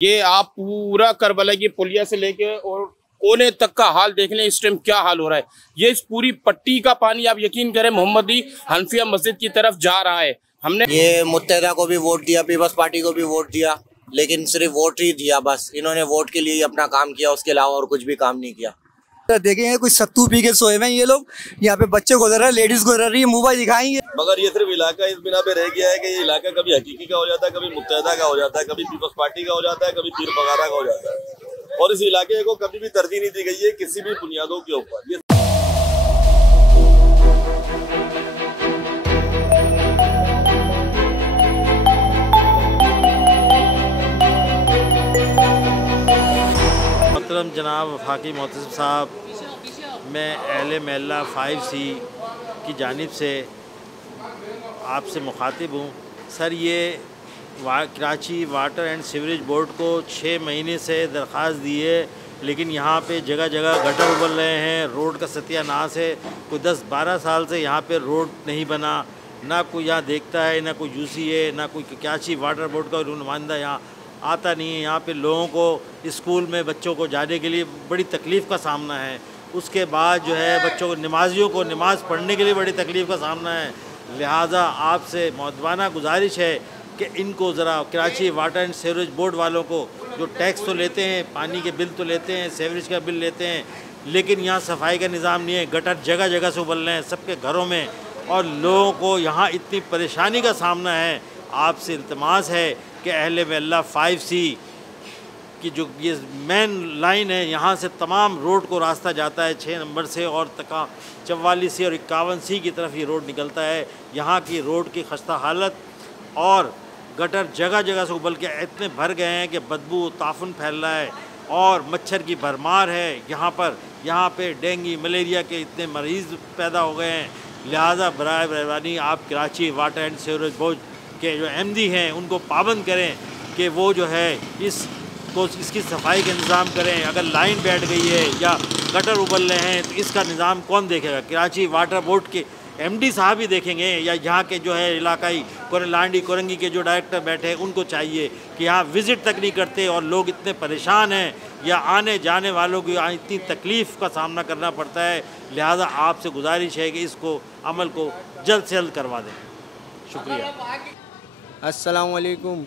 ये आप पूरा करबला की पुलिया से लेके और कोने तक का हाल देख लें, इस टाइम क्या हाल हो रहा है। ये इस पूरी पट्टी का पानी आप यकीन करें मोहम्मदी हनफिया मस्जिद की तरफ जा रहा है। हमने ये मुत्तहदा को भी वोट दिया, पीपल्स पार्टी को भी वोट दिया, लेकिन सिर्फ वोट ही दिया। बस इन्होंने वोट के लिए ही अपना काम किया, उसके अलावा और कुछ भी काम नहीं किया। देखेंगे कुछ सत्तू पी के सोए हुए ये लोग, यहाँ पे बच्चे गुजर रहे हैं, लेडीज गुजर रही है, मोबाइल दिखाएंगे। मगर ये सिर्फ इलाका इस बिना पे रह गया है कि ये इलाका कभी हकीकी का हो जाता है, कभी मुत्तहदा का हो जाता है, कभी पीपल्स पार्टी का हो जाता है, कभी पीर पगारा का हो जाता है। और इस इलाके को कभी भी तरजीह नहीं दी गई है किसी भी बुनियादों के ऊपर। ये मोहतरम जनाब वफाकी मोहतसिब साहब, मैं अहले महल्ला 5C की जानिब से आपसे मुखातिब हूँ। सर, ये Karachi water and sewerage board को 6 महीने से दरख्वास्त दी है, लेकिन यहाँ पे जगह जगह गटर उबल रहे हैं, रोड का सत्यानाश है। कोई 10-12 साल से यहाँ पे रोड नहीं बना, ना कोई यहाँ देखता है, ना कोई यूसी है, ना कोई कराची वाटर बोर्ड का नुमाइंदा यहाँ आता नहीं है। यहाँ पे लोगों को स्कूल में बच्चों को जाने के लिए बड़ी तकलीफ़ का सामना है। उसके बाद जो है बच्चों को नमाजियों को नमाज़ पढ़ने के लिए बड़ी तकलीफ़ का सामना है। लिहाजा आपसे मुअद्दबाना गुजारिश है कि इनको ज़रा Karachi water and sewerage board वालों को, जो टैक्स तो लेते हैं, पानी के बिल तो लेते हैं, सीवरेज का बिल लेते हैं, लेकिन यहाँ सफाई का निज़ाम नहीं है। गटर जगह जगह से उबल रहे हैं सबके घरों में, और लोगों को यहाँ इतनी परेशानी का सामना है। आपसे इल्तिमास है कि अहले महल्ला 5C की जो ये मेन लाइन है, यहाँ से तमाम रोड को रास्ता जाता है 6 नंबर से, और 44 और 51C की तरफ ये रोड निकलता है। यहाँ की रोड की खस्ता हालत और गटर जगह जगह से उबल के इतने भर गए हैं कि बदबू ताफुन फैल रहा है और मच्छर की भरमार है। यहाँ पे डेंगू मलेरिया के इतने मरीज़ पैदा हो गए हैं। लिहाजा बराए मेहरबानी आप Karachi water and sewerage board के जो MD हैं उनको पाबंद करें कि वो जो है इसकी सफाई का इंतज़ाम करें। अगर लाइन बैठ गई है या गटर उबल रहे हैं तो इसका निज़ाम कौन देखेगा? कराची वाटर बोर्ड के MD साहब ही देखेंगे, या यहाँ के जो है इलाकाई लांडी कोरंगी के जो डायरेक्टर बैठे हैं उनको चाहिए कि यहाँ विज़िट तक नहीं करते, और लोग इतने परेशान हैं या आने जाने वालों को यहाँ इतनी तकलीफ़ का सामना करना पड़ता है। लिहाजा आपसे गुजारिश है कि इसको अमल को जल्द से जल्द करवा दें। शुक्रिया। अस्सलाम वालेकुम।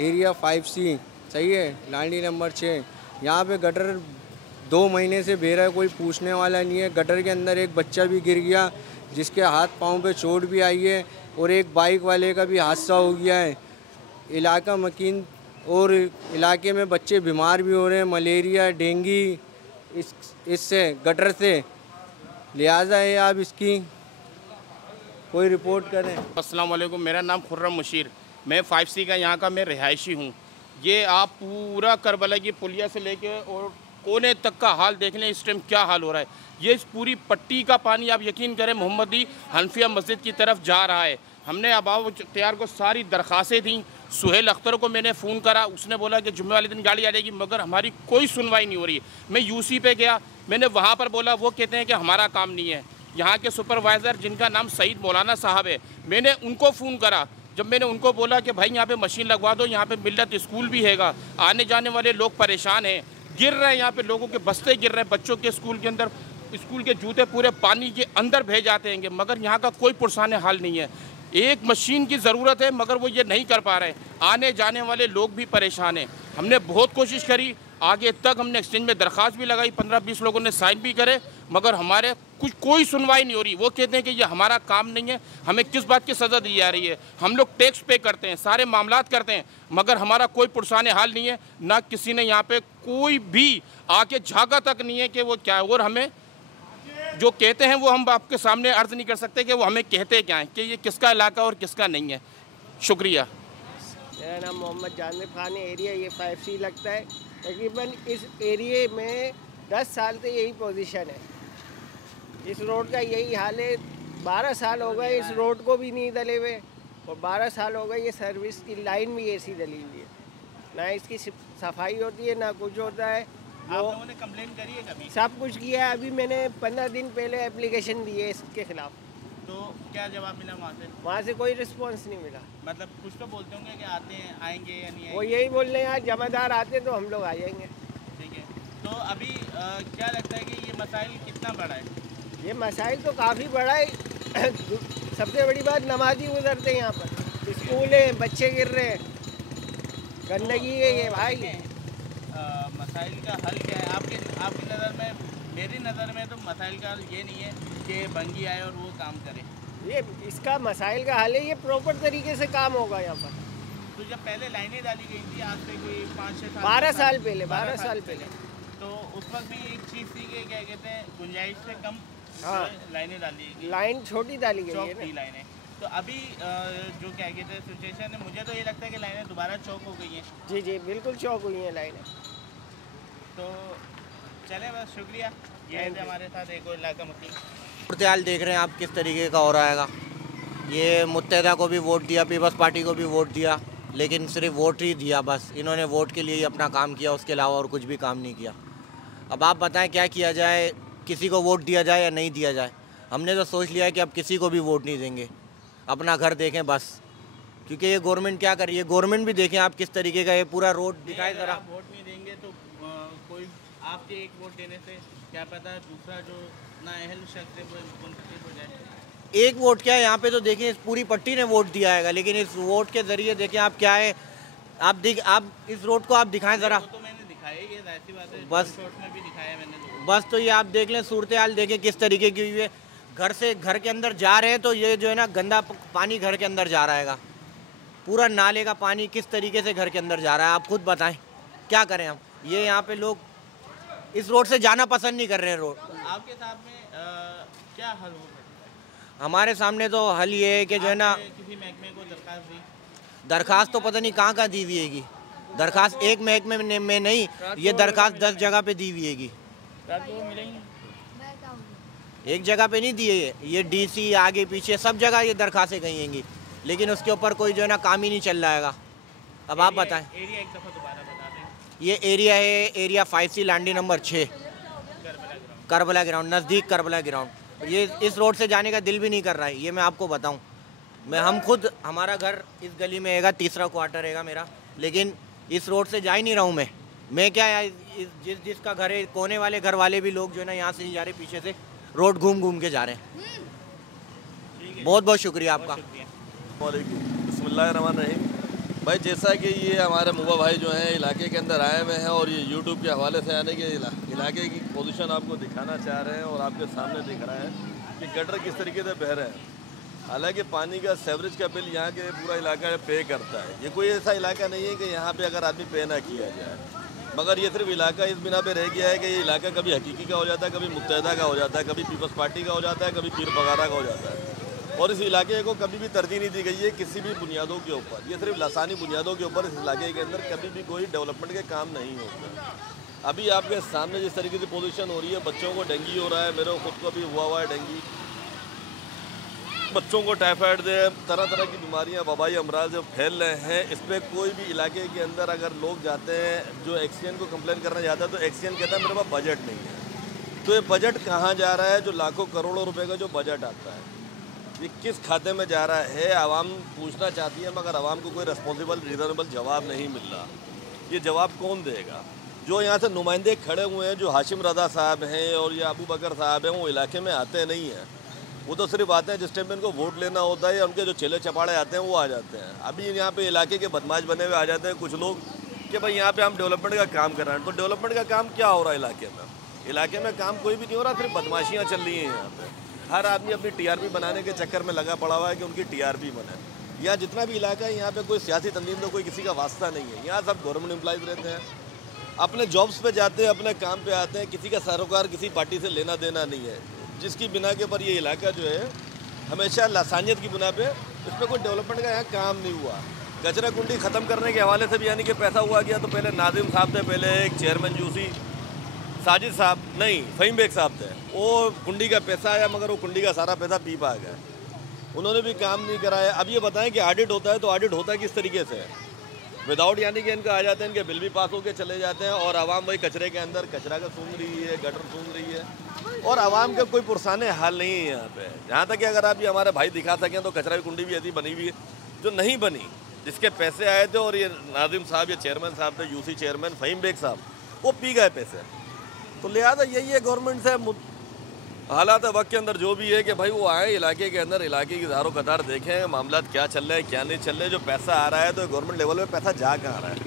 एरिया 5C सही है, लांडी नंबर 6। यहाँ पे गटर 2 महीने से बह रहा है, कोई पूछने वाला नहीं है। गटर के अंदर एक बच्चा भी गिर गया जिसके हाथ पाँव पे चोट भी आई है, और एक बाइक वाले का भी हादसा हो गया है। इलाका मकीन और इलाके में बच्चे बीमार भी हो रहे हैं, मलेरिया डेंगू इससे गटर से। लिहाजा है आप इसकी कोई रिपोर्ट करें। अस्सलाम वालेकुम, मेरा नाम खुर्रम मुशीर, मैं 5C का यहाँ का मैं रिहायशी हूँ। ये आप पूरा करबला की पुलिया से लेके और कोने तक का हाल देख लें, इस टाइम क्या हाल हो रहा है। ये इस पूरी पट्टी का पानी आप यकीन करें मोहम्मदी हनफिया मस्जिद की तरफ जा रहा है। हमने अबाव अख्तियार को सारी दरख्वास्तें दी, सुहेल अख्तर को मैंने फ़ोन करा, उसने बोला कि जुम्मे वाले दिन गाड़ी आ जाएगी, मगर हमारी कोई सुनवाई नहीं हो रही। मैं UC पे गया, मैंने वहाँ पर बोला, वो कहते हैं कि हमारा काम नहीं है। यहाँ के सुपरवाइज़र जिनका नाम सईद मौलाना साहब है, मैंने उनको फ़ोन करा। जब मैंने उनको बोला कि भाई यहाँ पे मशीन लगवा दो, यहाँ पे मिल्लत स्कूल भी हैगा, आने जाने वाले लोग परेशान हैं, गिर रहे हैं, यहाँ पे लोगों के बस्ते गिर रहे हैं, बच्चों के स्कूल के अंदर स्कूल के जूते पूरे पानी के अंदर भेज जाते हैं, मगर यहाँ का कोई पुरसाने हाल नहीं है। एक मशीन की ज़रूरत है, मगर वो ये नहीं कर पा रहे। आने जाने वाले लोग भी परेशान हैं। हमने बहुत कोशिश करी, आगे तक हमने एक्सचेंज में दरख्वास्त भी लगाई, 15-20 लोगों ने साइन भी करे, मगर हमारे कोई सुनवाई नहीं हो रही। वो कहते हैं कि ये हमारा काम नहीं है, हमें किस बात की सज़ा दी जा रही है। हम लोग टैक्स पे करते हैं, सारे मामलात करते हैं, मगर हमारा कोई पुरसाने हाल नहीं है। ना किसी ने यहाँ पे कोई भी आके झाँका तक नहीं है कि वो क्या है। और हमें जो कहते हैं वो हम आपके सामने अर्ज़ नहीं कर सकते कि वो हमें कहते क्या हैं, कि ये किसका इलाका और किसका नहीं है। शुक्रिया। मेरा नाम मोहम्मद जानब खान है। एरिया ये 5C लगता है। तकरीबन इस एरिए में 10 साल से यही पोजीशन है। इस रोड का यही हाल है। 12 साल हो गए इस रोड को भी नहीं डले हुए, और 12 साल हो गए ये सर्विस की लाइन भी ऐसी डली हुई है। ना इसकी सफाई होती है, ना कुछ होता है। आप लोगों ने कंप्लेन करी है कभी? सब कुछ किया है। अभी मैंने 15 दिन पहले एप्लीकेशन दी है इसके खिलाफ। तो क्या जवाब मिला वहाँ से? वहाँ से कोई रिस्पॉन्स नहीं मिला। मतलब कुछ तो बोलते होंगे कि आते हैं, आएंगे या नहीं वो आएंगे। यही बोल रहे हैं यार जमादार आते तो हम लोग आ जाएंगे। ठीक है, तो अभी क्या लगता है कि ये मसाइल कितना बड़ा है? ये मसाइल तो काफ़ी बड़ा है। सबसे बड़ी बात नमाजी गुजरते हैं यहाँ पर, स्कूल है, बच्चे गिर रहे हैं, गंदगी है ये भाई। मसाइल का हल क्या है आपकी नज़र में? मेरी नज़र में तो मसाइल का हल ये नहीं है कि बंगी आए और वो काम करे। ये इसका मसाइल का हल है, ये प्रॉपर तरीके से काम होगा यहाँ पर। तो जब पहले लाइनें डाली गई थी आज से कोई 5-6 साल 12 साल पहले 12 साल पहले तो उस वक्त भी एक चीज़ थी कि क्या कहते हैं गुंजाइश से कम हाँ। लाइनें डाली गई, लाइन छोटी डाली गई चौक है थी ना। लाइनें। तो अभी जो क्या कहते हैं सिचुएशन है, मुझे तो ये लगता है कि लाइनें दोबारा चौक हो गई हैं। जी जी बिल्कुल चौक हुई हैं लाइनें। तो चले बस, शुक्रिया। ये थे हमारे साथ एक और इलाका मुस्लिम। सूरत हाल देख रहे हैं आप किस तरीके का हो रहा है। ये मुत्तहिदा को भी वोट दिया, पीपल्स पार्टी को भी वोट दिया, लेकिन सिर्फ वोट ही दिया बस। इन्होंने वोट के लिए ही अपना काम किया, उसके अलावा और कुछ भी काम नहीं किया। अब आप बताएं क्या किया जाए, किसी को वोट दिया जाए या नहीं दिया जाए। हमने तो सोच लिया है कि अब किसी को भी वोट नहीं देंगे, अपना घर देखें बस। क्योंकि ये गवर्नमेंट क्या कर रही है, गवर्नमेंट भी देखें आप किस तरीके का, ये पूरा रोड दिखाए ज़रा। आप वोट नहीं देंगे तो कोई आपके एक वोट देने से क्या पता दूसरा जो नाअहल शख्स है वो मुंतखब हो जाए। एक वोट क्या है, यहाँ पे तो देखें इस पूरी पट्टी ने वोट दिया है, लेकिन इस वोट के ज़रिए देखें आप क्या है, आप इस रोड को आप दिखाएं ज़रा। तो मैंने दिखाया, ये जाहिर सी बात है, बस शॉर्ट में भी दिखाया मैंने लोगों बस तो ये आप देख लें, सूरत हाल देखें किस तरीके की हुई है। घर के अंदर जा रहे हैं तो ये जो है ना गंदा पानी घर के अंदर जा रहा है, पूरा नाले का पानी किस तरीके से घर के अंदर जा रहा है, आप खुद बताएं क्या करें हम। ये यहाँ पे लोग इस रोड से जाना पसंद नहीं कर रहे हैं रोड। को। आपके साथ में क्या हल हो सकता है? हमारे सामने तो हल ये है कि जो है ना, आपने किसी महकमे को दरखास्त दी? दरखास्त तो पता नहीं कहाँ दी हुई हैगी। दरखास्त एक महकमे में नहीं, ये दरखास्त 10 जगह पे दी हुई हैगी। रात को मिलेंगे? एक जगह पे नहीं दिए, ये डीसी आगे पीछे सब जगह ये दरखास्तें गई हैंगी, लेकिन उसके ऊपर कोई जो है ना काम ही नहीं चल रहा है। अब आप बताएं। एरिया एक दफ़ा दोबारा बता दें। ये एरिया है area 5C Landhi number 6 Karbala ground, नज़दीक करबला ग्राउंड। ये इस रोड से जाने का दिल भी नहीं कर रहा है, ये मैं आपको बताऊं। हम खुद, हमारा घर इस गली में हैगा, तीसरा क्वार्टर हैगा मेरा, लेकिन इस रोड से जा ही नहीं रहा हूँ मैं क्या यार, जिसका घर है, कोने वाले घर वाले भी लोग जो है ना यहाँ से नहीं जा रहे, पीछे से रोड घूम के जा रहे हैं। बहुत बहुत शुक्रिया आपका। बिस्मिल्लाहिर्रहमानिर्रहीम। भाई जैसा कि ये हमारे मुबा भाई जो हैं इलाके के अंदर आए हुए हैं और ये यूट्यूब के हवाले से यानी कि इलाके की पोजीशन आपको दिखाना चाह रहे हैं और आपके सामने दिख रहा है कि गटर किस तरीके से बह रहे हैं। हालांकि पानी का सेवरेज का बिल यहाँ के पूरा इलाका पे करता है। ये कोई ऐसा इलाका नहीं है कि यहाँ पे अगर आदमी पे ना किया जाए, मगर ये सिर्फ इलाका इस बिना पे रह गया है कि ये इलाका कभी हकीकी का हो जाता है, कभी मुत्तहिदा का हो जाता है, कभी पीपल्स पार्टी का हो जाता है, कभी पीर पगारा का हो जाता है। और इस इलाके को कभी भी तरजीह नहीं दी गई है किसी भी बुनियादों के ऊपर। ये सिर्फ लसानी बुनियादों के ऊपर इस इलाके के अंदर कभी भी कोई डेवलपमेंट के काम नहीं होता। अभी आपके सामने जिस तरीके से पोजीशन हो रही है, बच्चों को डेंगू हो रहा है, मेरे खुद को भी हुआ है डेंगू, बच्चों को टाइफाइड दे, तरह तरह की बीमारियां, वबाई अमराज जो फैल रहे हैं। इस पर कोई भी इलाके के अंदर अगर लोग जाते हैं जो एक्सीएन को कंप्लेन करना चाहता है तो एक्सीएन कहता है मेरे पास बजट नहीं है। तो ये बजट कहाँ जा रहा है? जो लाखों करोड़ों रुपए का जो बजट आता है ये किस खाते में जा रहा है? आवाम पूछना चाहती है, मगर आवाम को कोई रिस्पॉन्सिबल रीज़नेबल जवाब नहीं मिल रहा। ये जवाब कौन देगा? जो यहाँ से नुमाइंदे खड़े हुए हैं, जो हाशिम रज़ा साहब हैं और ये अबू बकर साहब हैं, वो इलाके में आते नहीं हैं। वो तो सिर्फ आते हैं जिस टाइम पे इनको वोट लेना होता है, या उनके जो चेले चपाड़े आते हैं वो आ जाते हैं। अभी यहाँ पे इलाके के बदमाश बने हुए आ जाते हैं कुछ लोग कि भाई यहाँ पे हम डेवलपमेंट का काम कर रहे हैं। तो डेवलपमेंट का काम क्या हो रहा है इलाके में? इलाके में काम कोई भी नहीं हो रहा, सिर्फ बदमाशियाँ चल रही हैं यहाँ पे। हर आदमी अपनी टीआरपी बनाने के चक्कर में लगा पड़ा हुआ है कि उनकी टीआरपी बने। यहाँ जितना भी इलाका है यहाँ पे कोई सियासी तंजीम तो कोई किसी का वास्ता नहीं है। यहाँ सब गवर्नमेंट एम्प्लॉइज रहते हैं, अपने जॉब्स पे जाते हैं, अपने काम पे आते हैं, किसी का सरोकार किसी पार्टी से लेना देना नहीं है। जिसकी बिना के ऊपर ये इलाका जो है हमेशा लसानियत की बिना पे इस पर कोई डेवलपमेंट का यहाँ काम नहीं हुआ। कचरा कुंडी ख़त्म करने के हवाले से भी यानी कि पैसा हुआ गया। तो पहले नाजिम साहब थे, पहले एक चेयरमैन जूसी साजिद साहब नहीं फ़हीम बेग साहब थे, वो कुंडी का पैसा आया मगर वो कुंडी का सारा पैसा पी पा गए। उन्होंने भी काम नहीं कराया। अब ये बताएं कि ऑडिट होता है तो ऑडिट होता है किस तरीके से? विदाउट यानी कि इनका आ जाते हैं, इनके बिल भी पास होके चले जाते हैं और आवाम वही कचरे के अंदर कचरा का सूंघ रही है, गटर सूंघ रही है और आवाम का कोई पुरसाने हाल नहीं है यहाँ पे। जहाँ तक कि अगर आप ये हमारे भाई दिखा सकें तो कचरा की कुंडी भी ऐसी बनी हुई है जो नहीं बनी, जिसके पैसे आए थे और ये नाजिम साहब, ये चेयरमैन साहब थे, यूसी चेयरमैन फ़हीम बेग साहब, वो पी गए पैसे। तो लिहाजा यही है गवर्नमेंट से हालात वक्त के अंदर जो भी है कि भाई वो आए इलाके के अंदर, इलाके की दारो कतार देखें, मामला क्या चल रहे हैं क्या नहीं चल रहे। जो पैसा आ रहा है तो गवर्नमेंट लेवल पे पैसा जा कहाँ रहा है,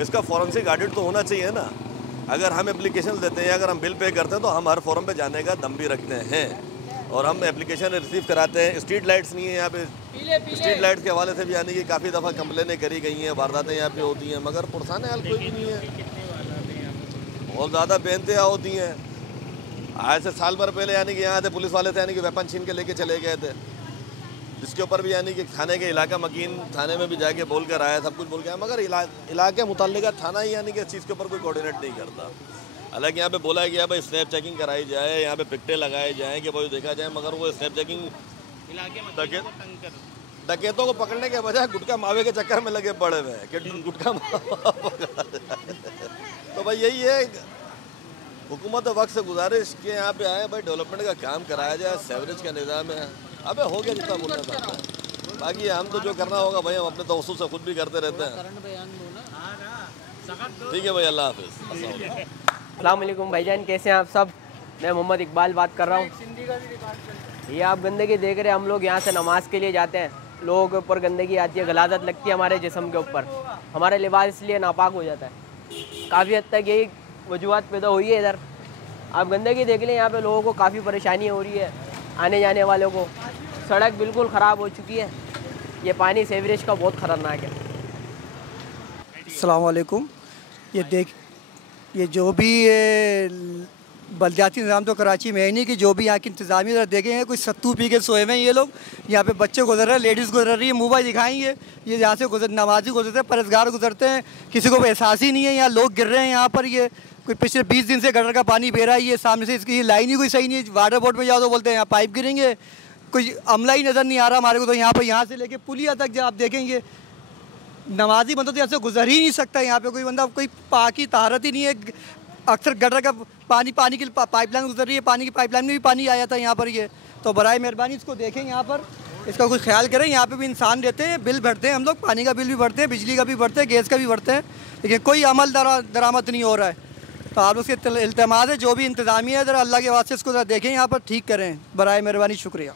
इसका फॉरेंसिक ऑडिट तो होना चाहिए ना। अगर हम एप्लीकेशन देते हैं, अगर हम बिल पे करते हैं तो हम हर फोरम पे जाने का दम भी रखते हैं और हम एप्लीकेशन रिसीव कराते हैं। स्ट्रीट लाइट्स नहीं है यहाँ पे, स्ट्रीट लाइट्स के हवाले से भी यानी कि काफ़ी दफ़ा कंप्लेनें करी गई हैं, वारदातें यहाँ पे होती हैं, मगर पुरसाने हाल कोई भी नहीं है। बहुत ज़्यादा बेइंतहा होती हैं। आज से साल भर पहले यानी कि यहाँ थे पुलिस वाले थे, यानी कि वेपन छीन के लेके चले गए थे, जिसके ऊपर भी यानी कि थाने के इलाका मकीन थाने में भी जाके बोल कर आया, सब कुछ बोल के आया, मगर इलाके मुतल्लिका थाना ही यानी कि इस चीज़ के ऊपर कोई कोऑर्डिनेट नहीं करता। हालांकि यहाँ पे बोला गया भाई स्नैप चेकिंग कराई जाए, यहाँ पे पिकटे लगाए जाएँ कि भाई देखा जाए, मगर वो स्नैप चेकिंग डकैतों को पकड़ने के बजाय गुटखा मावे के चक्कर में लगे पड़े हुए हैं कि गुटखा तो भाई यही है हुकूमत वक्त से गुजारिश के यहाँ पे आए भाई डेवलपमेंट का काम कराया जाए, सेवरेज का निज़ाम है। अबे हो गया जितना बोलना चाहता है, बाकी हम तो जो करना होगा भाई हम अपने तवज्जुह से खुद भी करते रहते हैं। ठीक है भाई, अल्लाह हाफिज़। अस्सलाम वालेकुम भाईजान, कैसे हैं आप सब? मैं मोहम्मद इकबाल बात कर रहा हूँ। ये आप गंदगी देख रहे हैं, हम लोग यहाँ से नमाज़ के लिए जाते हैं, लोगों के ऊपर गंदगी आती है, गलाजत लगती है हमारे जिस्म के ऊपर, हमारा लिबास इसलिए नापाक हो जाता है। काफ़ी हद तक यही वजूहत पैदा हुई है इधर। आप गंदगी देख लें, यहाँ पे लोगों को काफ़ी परेशानी हो रही है, आने जाने वालों को। सड़क बिल्कुल ख़राब हो चुकी है, ये पानी सीवरेज का बहुत ख़तरनाक है। अस्सलाम वालेकुम। ये जो भी बलदियाती निज़ाम तो कराची में है नहीं कि जो भी यहाँ की इंतज़ामिया देखेंगे, कोई सत्तू पी के सोए हुए हैं ये लोग। यहाँ पे बच्चे गुजर रहे हैं, लेडीज़ गुजर रही है, मुँह भाई दिखाएंगे, ये यहाँ से नमाजी गुजरते हैं, परहेज़गार गुजरते हैं, किसी को एहसास ही नहीं है। यहाँ लोग गिर रहे हैं, यहाँ पर ये कोई पिछले 20 दिन से गटर का पानी बह रहा है, ये सामने से इसकी लाइन ही कोई सही नहीं है। वाटर बोर्ड में जाओ तो बोलते हैं यहाँ पाइप गिरेंगे, कोई अमला ही नज़र नहीं आ रहा हमारे को। तो यहाँ पर यहाँ से लेके पुलिया तक जब आप देखेंगे, नमाजी बंदा तो यहाँ से गुजर ही नहीं सकता। यहाँ पे कोई बंदा, कोई पाकी तहारत ही नहीं है। अक्सर गटर का पानी की पाइपलाइन गुजर रही है, पानी की पाइपलाइन में भी पानी आया था यहाँ पर। ये तो बराए मेहरबानी इसको देखें, यहाँ पर इसका कुछ ख्याल करें। यहाँ पे भी इंसान रहते हैं, बिल भरते हैं हम लोग, पानी का बिल भी भरते हैं, बिजली का भी भरते हैं, गैस का भी भरते हैं, लेकिन कोई अमल दरामद नहीं हो रहा है। तो आप उसके इल्तिमास है जो भी इंतज़ामिया है, ज़रा अल्लाह के वास्ते इसको ज़रा देखें, यहाँ पर ठीक करें, बराए मेहरबानी, शुक्रिया।